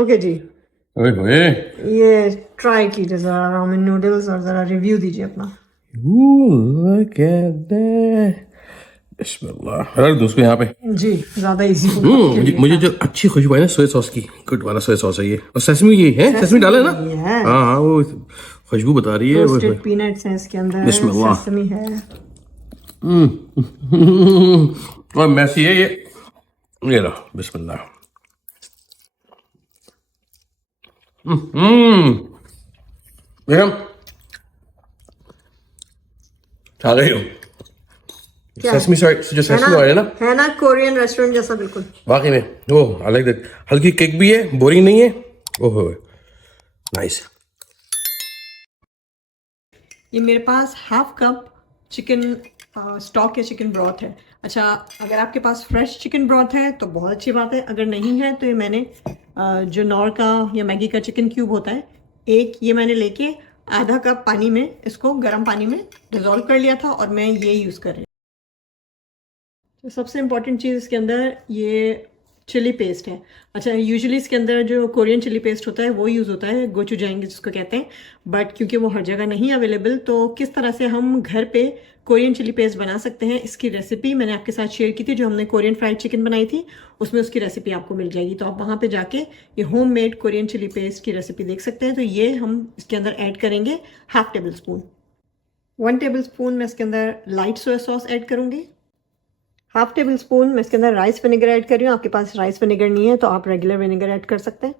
Okay जी, ओए होए। ये ट्राई कीजिए जरा रामेन नूडल्स और जरा रिव्यू दीजिए अपना। Look at that. बिस्मिल्लाह, रख दो उसको यहाँ पे। जी, ज्यादा इजी होगा आपके लिए मुझे था। जो अच्छी खुशबू है ना सोया सॉस की, गुड वाला सोया सॉस है ये। और सेसमी ये है, सेसमी डाला है ना? यस, हाँ हाँ, वो खुशबू बता रही है। ओए होए। रोस्टेड पीनट्स हैं इसके अंदर, बिस्मिल्लाह। सेसमी है। और मैसी है ये लो बिस्मिल्लाह। बेगम खा गई हो? क्या है? सेसमी साइड जो है ना, सेसमी ऑयल है ना, है ना कोरियन रेस्टोरेंट जैसा बिल्कुल। वाकई में वो आई लाइक दैट। हल्की केक भी है, बोरिंग नहीं है। ओहो नाइस। ये मेरे पास हाफ कप चिकन स्टॉक या चिकन ब्रॉथ है। अच्छा, अगर आपके पास फ्रेश चिकन ब्रॉथ है तो बहुत अच्छी बात है, अगर नहीं है तो ये मैंने जो नॉर का या मैगी का चिकन क्यूब होता है, एक ये मैंने लेके आधा कप पानी में इसको गर्म पानी में डिज़ोल्व कर लिया था और मैं ये यूज़ कर रही हूँ। तो सबसे इम्पॉर्टेंट चीज़ इसके अंदर ये चिली पेस्ट है। अच्छा, यूजुअली इसके अंदर जो कोरियन चिली पेस्ट होता है वो यूज़ होता है, गोचुजैंग जिसको कहते हैं, बट क्योंकि वो हर जगह नहीं अवेलेबल, तो किस तरह से हम घर पे कोरियन चिली पेस्ट बना सकते हैं इसकी रेसिपी मैंने आपके साथ शेयर की थी। जो हमने कोरियन फ्राइड चिकन बनाई थी उसमें उसकी रेसिपी आपको मिल जाएगी, तो आप वहाँ पे जाके ये home made Korean chili paste की रेसिपी देख सकते हैं। तो ये हम इसके अंदर ऐड करेंगे 1/2 टेबल स्पून। 1 टेबल स्पून मैं इसके अंदर लाइट सोया सॉस ऐड करूँगी। 1/2 टेबल स्पून मैं इसके अंदर राइस विनेगर ऐड कर रही हूँ। आपके पास राइस विनेगर नहीं है तो आप रेगुलर विनेगर ऐड कर सकते हैं।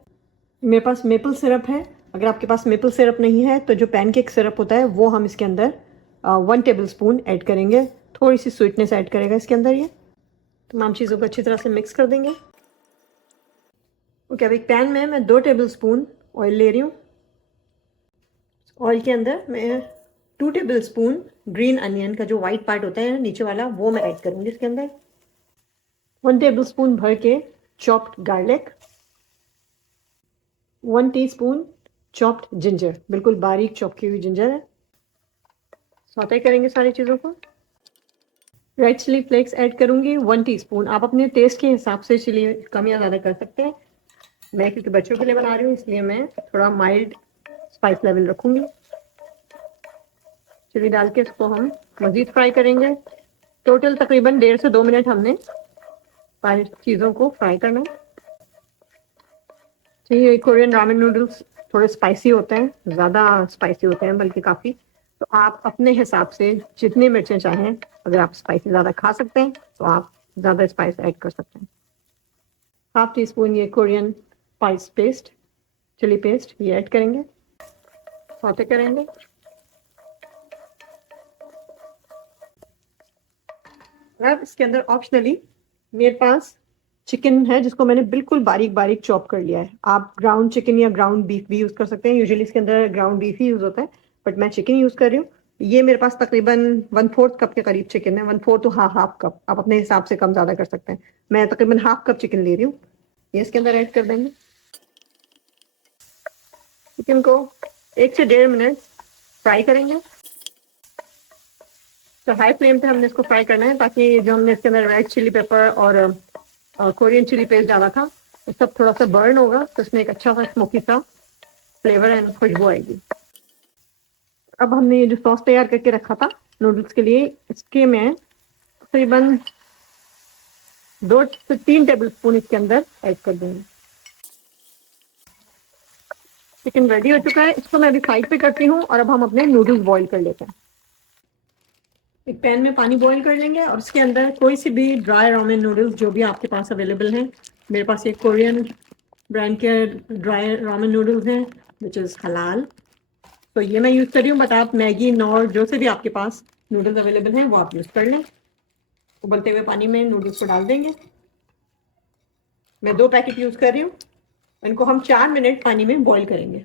मेरे पास मेपल सिरप है, अगर आपके पास मेपल सिरप नहीं है तो जो पैनकेक सिरप होता है वो हम इसके अंदर 1 टेबल स्पून ऐड करेंगे। थोड़ी सी स्वीटनेस ऐड करेगा इसके अंदर ये। तमाम चीज़ों को अच्छी तरह से मिक्स कर देंगे। ओके, अब एक पैन में मैं 2 टेबल स्पून ऑयल ले रही हूँ। ऑयल के अंदर मैं 2 टेबल स्पून ग्रीन अनियन का जो वाइट पार्ट होता है नीचे वाला वो मैं ऐड करूँगी इसके अंदर। 1 टेबल स्पून भर के chopped garlic. 1 teaspoon chopped ginger, बिल्कुल बारीक चॉप की हुई जिंजर है। सौते करेंगे सारी चीज़ों को। रेड चिली फ्लेक्स ऐड करूंगी 1 टीस्पून। आप अपने टेस्ट के हिसाब से चिली कम या ज़्यादा कर सकते हैं। मैं क्योंकि बच्चों के लिए बना रही हूँ इसलिए मैं थोड़ा माइल्ड स्पाइस लेवल रखूंगी। चिली डाल के इसको हम मज़ीद फ्राई करेंगे। टोटल तकरीबन 1.5 से 2 मिनट हमने सारी चीज़ों को फ्राई करना है। तो ये कोरियन रामेन नूडल्स थोड़े स्पाइसी होते हैं, ज़्यादा स्पाइसी होते हैं बल्कि काफ़ी। तो आप अपने हिसाब से जितनी मिर्चें चाहें, अगर आप स्पाइसी ज़्यादा खा सकते हैं तो आप ज़्यादा स्पाइस ऐड कर सकते हैं। 1/2 टीस्पून ये Korean spice paste, chili paste ये ऐड करेंगे, सौते करेंगे। अब इसके अंदर ऑप्शनली मेरे पास चिकन है जिसको मैंने बिल्कुल बारीक बारीक चॉप कर लिया है। आप ग्राउंड चिकन या ग्राउंड बीफ भी यूज़ कर सकते हैं, यूजुअली इसके अंदर ग्राउंड बीफ ही यूज़ होता है, बट मैं चिकन यूज़ कर रही हूँ। ये मेरे पास तकरीबन 1/4 कप के करीब चिकन है। 1/4 तो हाफ कप, आप अपने हिसाब से कम ज़्यादा कर सकते हैं। मैं तकरीबन हाफ कप चिकन ले रही हूँ, ये इसके अंदर ऐड कर देंगे। चिकन को 1 से 1.5 मिनट फ्राई करेंगे। तो हाई फ्लेम पे हमने इसको फ्राई करना है ताकि जो हमने इसके अंदर रेड चिली पेपर और कोरियन चिली पेस्ट डाला था वो सब थोड़ा सा बर्न होगा, तो इसमें एक अच्छा सा स्मोकी सा फ्लेवर एंड खुशबू आएगी। अब हमने ये जो सॉस तैयार करके रखा था नूडल्स के लिए, इसके मैं तकरीबन 2 से 3 टेबल स्पून इसके अंदर ऐड कर दूंगी। चिकन रेडी हो चुका है, इसको मैं अभी साइड पे करती हूँ और अब हम अपने नूडल्स बॉईल कर लेते हैं। एक पैन में पानी बॉईल कर लेंगे और इसके अंदर कोई सी भी ड्राई रामेन नूडल्स जो भी आपके पास अवेलेबल हैं। मेरे पास एक कोरियन ब्रांड के ड्राई रामेन नूडल्स हैं विच इज़ हलाल, तो ये मैं यूज़ कर रही हूँ, बट आप मैगी नॉर जो से भी आपके पास नूडल्स अवेलेबल हैं वो आप यूज़ कर लें। उबलते हुए पानी में नूडल्स को डाल देंगे। मैं 2 पैकेट यूज़ कर रही हूँ, इनको हम 4 मिनट पानी में बॉईल करेंगे।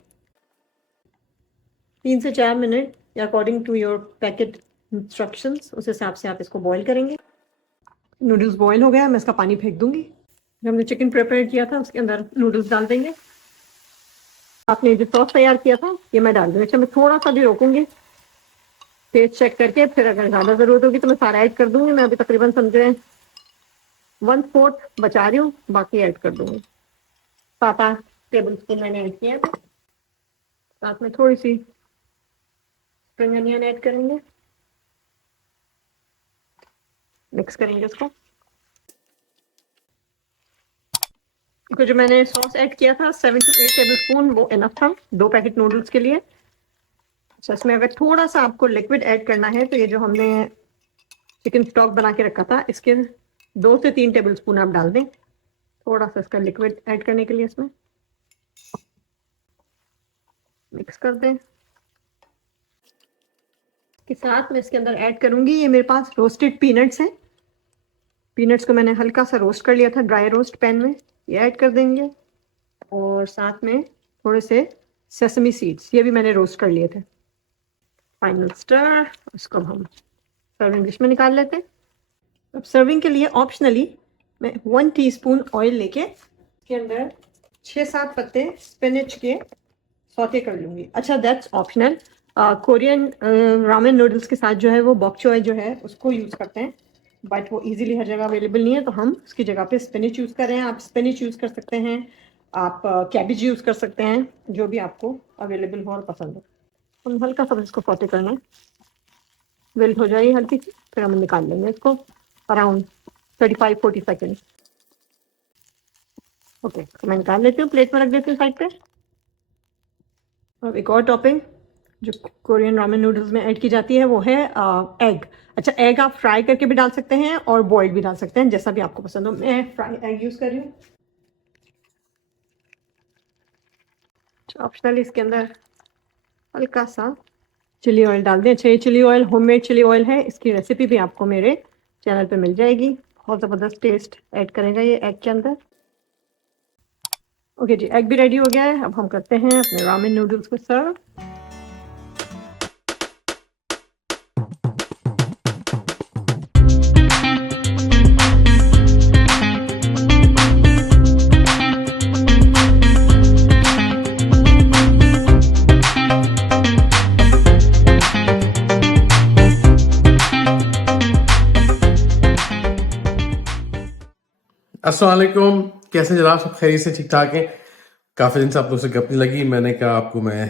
3 से 4 मिनट या according to your packet instructions उस हिसाब से आप इसको बॉईल करेंगे। नूडल्स बॉईल हो गया, मैं इसका पानी फेंक दूंगी। जो हमने चिकन प्रिपेयर किया था उसके अंदर नूडल्स डाल देंगे। आपने जो सॉस तैयार किया था ये मैं डाल दूँगी। अच्छा, मैं थोड़ा सा भी रोकूंगी टेस्ट चेक करके, फिर अगर ज़्यादा ज़रूरत होगी तो मैं सारा ऐड कर दूंगी। मैं अभी तकरीबन समझे 1/4 बचा रही हूँ, बाकी ऐड कर दूंगी। 7-8 टेबल स्पून मैंने ऐड किया था। साथ में थोड़ी सी स्प्रिंग अनियन ऐड करेंगे, मिक्स करेंगे उसको। जो मैंने सॉस ऐड किया था 7 to 8 टेबल स्पून, वो इनफ था 2 पैकेट नूडल्स के लिए। अच्छा, इसमें अगर थोड़ा सा आपको लिक्विड ऐड करना है तो ये जो हमने चिकन स्टॉक बना के रखा था, इसके 2 से 3 टेबल स्पून आप डाल दें, थोड़ा सा इसका लिक्विड ऐड करने के लिए। इसमें मिक्स कर दें। के साथ मैं इसके अंदर ऐड करूंगी, ये मेरे पास रोस्टेड पीनट्स हैं। पीनट्स को मैंने हल्का सा रोस्ट कर लिया था ड्राई रोस्ट पैन में, ये ऐड कर देंगे। और साथ में थोड़े से सेसमी सीड्स, ये भी मैंने रोस्ट कर लिए थे। फाइनल स्टर, इसको हम सर्विंग डिश में निकाल लेते हैं। अब सर्विंग के लिए ऑप्शनली मैं 1 टीस्पून ऑयल लेके इसके अंदर 6-7 पत्ते स्पिनच के सौते कर लूँगी। अच्छा, that's optional. Korean ramen noodles के साथ जो है वो बॉक चोय जो है उसको यूज़ करते हैं, बट वो इजीली हर जगह अवेलेबल नहीं है, तो हम उसकी जगह पे स्पिनच यूज़ कर रहे हैं। आप स्पिनच यूज़ कर सकते हैं, आप कैबेज यूज़ कर सकते हैं, जो भी आपको अवेलेबल हो और पसंद हो। हम हल्का सा इसको सौते करना है, विल्ट हो जाएगी हल्की सी, फिर हम निकाल लेंगे इसको अराउंड 35-40 सेकेंड। ओके, तो मैं निकाल लेती हूँ, प्लेट में रख देती हूँ साइड पे। अब एक और टॉपिंग जो कोरियन रामेन नूडल्स में ऐड की जाती है वो है एग। अच्छा, एग आप फ्राई करके भी डाल सकते हैं और बॉइल्ड भी डाल सकते हैं, जैसा भी आपको पसंद हो। मैं फ्राई एग यूज़ कर रही हूँ। ऑप्शनली इसके अंदर हल्का सा चिली ऑयल डाल दें। अच्छा, ये chili oil homemade chili oil है, इसकी रेसिपी भी आपको मेरे चैनल पे मिल जाएगी। बहुत ज़बरदस्त टेस्ट ऐड करेगा ये एग के अंदर। ओके जी, एग भी रेडी हो गया है। अब हम करते हैं अपने रामेन नूडल्स को सर्व। अस्सलाम वालेकुम, कैसे जनाब? सब खैरियत से, ठीक ठाक हैं? काफ़ी दिन से आप लोग से गप नहीं लगी, मैंने कहा आपको मैं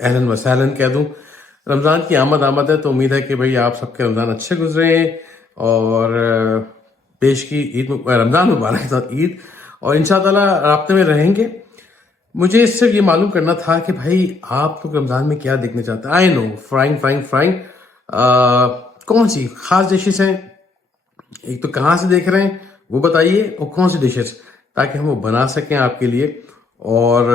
अहलन व सहलन कह दूं। रमज़ान की आमद है, तो उम्मीद है कि भाई आप सबके रमज़ान अच्छे गुजरे हैं और पेश की ईद रमज़ान मुबारक के साथ ईद, और इंशाअल्लाह राब्ते में रहेंगे। मुझे इससे ये मालूम करना था कि भाई आप लोग रमज़ान में क्या देखना चाहते हैं। आई नो फ्राइंग कौन सी खास डिशेस हैं, एक तो कहाँ से देख रहे हैं वो बताइए, और कौन सी डिशेस, ताकि हम वो बना सकें आपके लिए। और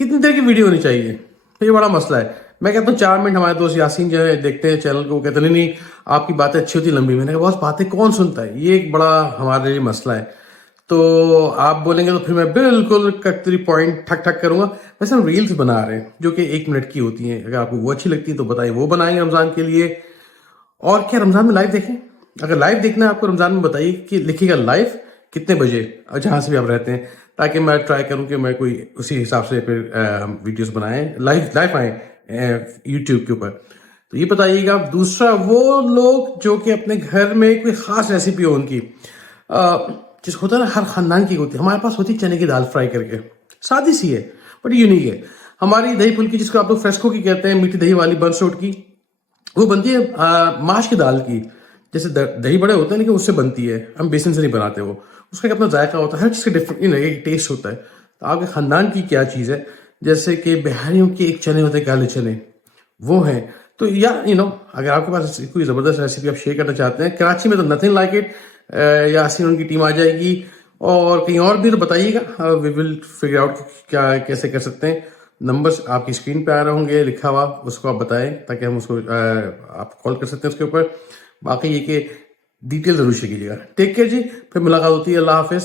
कितनी देर की वीडियो होनी चाहिए, ये बड़ा मसला है। मैं कहता हूँ 4 मिनट, हमारे दोस्त यासीन जो है देखते हैं चैनल को, वो कहते नहीं आपकी बातें अच्छी होती लंबी। मैंने कहा बॉस बातें कौन सुनता है, ये एक बड़ा हमारे लिए मसला है। तो आप बोलेंगे तो फिर मैं बिल्कुल कटरी पॉइंट ठक ठक करूंगा। वैसे हम रील्स बना रहे हैं जो कि 1 मिनट की होती हैं, अगर आपको वो अच्छी लगती है तो बताइए, वो बनाएंगे रमज़ान के लिए। और क्या रमज़ान में लाइव देखें? अगर लाइव देखना है आपको रमज़ान में, बताइए कि लिखिएगा लाइव कितने बजे, और जहाँ से भी आप रहते हैं, ताकि मैं ट्राई करूं कि मैं कोई उसी हिसाब से फिर हम वीडियोस बनाएं, लाइव आए यूट्यूब के ऊपर। तो ये बताइएगा। दूसरा, वो लोग जो कि अपने घर में कोई ख़ास रेसिपी हो उनकी, जिस होता है ना हर ख़ानदान की होती है, हमारे पास होती है चने की दाल फ्राई करके, सादी सी है बट यूनिक है। हमारी दही फुल्की, जिसको आप लोग फ्रेस्को की कहते हैं, मीठी दही वाली बंसोट की, वो बनती है माश की दाल की, जैसे दही बड़े होते हैं लेकिन उससे बनती है, हम बेसन से नहीं बनाते वो। उसका एक अपना जायका होता है, हर चीज़ का डिफरेंट एक टेस्ट होता है। तो आपके ख़ानदान की क्या चीज़ है, जैसे कि बिहारियों के एक चने होते हैं काले चने, वो हैं। तो या अगर आपके पास कोई ज़बरदस्त रेसिपी आप शेयर करना चाहते हैं, कराची में तो नथिंग लाइक इट, यासीन उनकी टीम आ जाएगी, और कहीं और भी तो बताइएगा, वी विल फिगर आउट क्या कैसे कर सकते हैं। नंबर्स आपकी स्क्रीन पे आ रहे होंगे लिखा हुआ, उसको आप बताएं ताकि हम उसको आप कॉल कर सकते हैं उसके ऊपर। बाकी ये कि डिटेल जरूर शेयर कीजिएगा। टेक केयर जी, फिर मुलाकात होती है। अल्लाह हाफिज़।